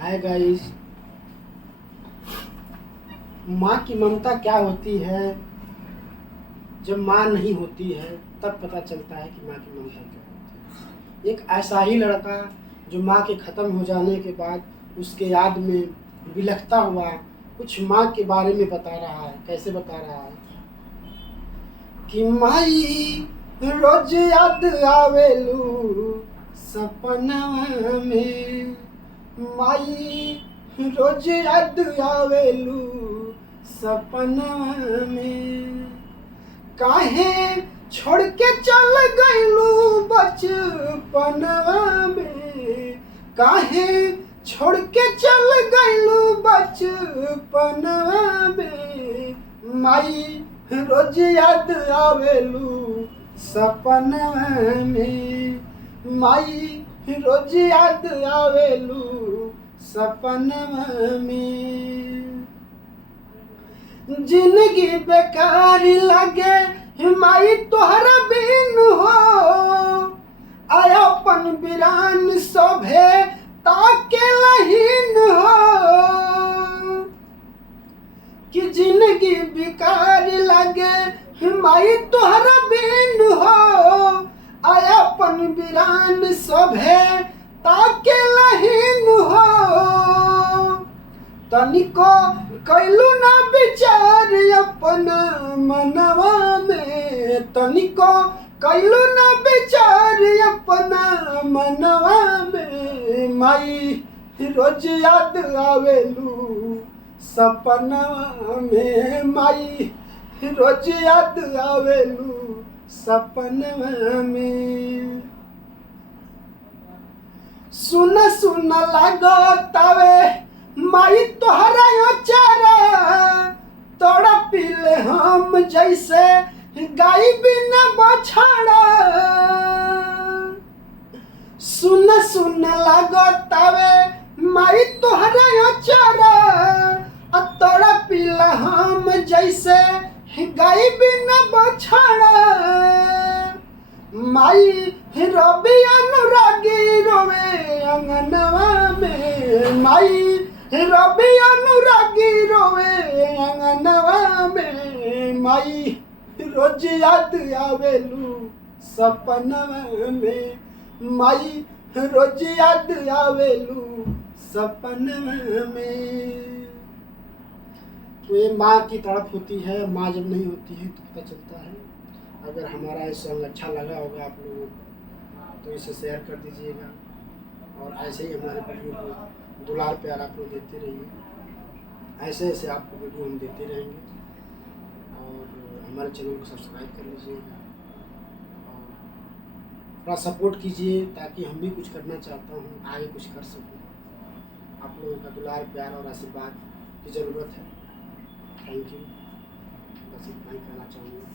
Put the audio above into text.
Hi guys. माँ की ममता क्या होती है, जब माँ नहीं होती है तब पता चलता है कि माँ की ममता क्या होती है। एक ऐसा ही लड़का जो माँ के ख़त्म हो जाने के बाद उसके याद में बिलखता हुआ कुछ माँ के बारे में बता रहा है। कैसे बता रहा है कि माई रोज याद आवेलू सपनवा में, माई रोज याद आवेलू सपनवा में, काहे छोड़ के चल गइलू बचपनवा में, काहे छोड़ के चल गइलू बचपनवा में, माई रोज याद आवेलू सपनवा में, माई रोज याद आवेलू सपनवा में। जिंदगी बेकार लगे माई तोहरा बिन हो, आयापन बिरान सभे ताके लहीन हो, कि जिंदगी बेकार लगे माई तोहरा बिन हो, आयापन बिरान सभे ताके लहीन हो। तनिको कैलू ना विचार अपना मनवा में, तनिको कैलू ना विचार अपना मनवा में, माई रोज याद आवेलू सपनवा में, माई रोज याद आवेलू सपनवा में। सुन सुन लागतावे माई तोहरा अचारा, तोड़ा पीले हम जैसे गाय बिना बछड़ा। सुन सुन लागतावे माई तोहरा अचारा, तोड़ा पीला हम जैसे गाय बिना बछड़ा। माई रवि अनुरागी रोवे अंगनवा में, माई रवि अनुरागी रोवे अंगनवा में, माई रोज याद आवेलू सपनवा में, माई रोज याद आवेलू सपनवा में। तो ये माँ की तड़प होती है। माँ जब नहीं होती है तो पता चलता है। अगर हमारा ये सॉन्ग अच्छा लगा होगा आप लोगों को तो इसे शेयर कर दीजिएगा, और ऐसे ही हमारे वीडियो को दुलार प्यार आप लोग देते रहिए। ऐसे ऐसे आपको वीडियो हम देते रहेंगे, और हमारे चैनल को सब्सक्राइब कर लीजिएगा और थोड़ा सपोर्ट कीजिए, ताकि हम भी कुछ करना चाहता हूँ, आगे कुछ कर सकूँ। आप लोगों का दुलार प्यार और आशीर्वाद की ज़रूरत है। Thank you. बस इतना ही कहना चाहूँगा।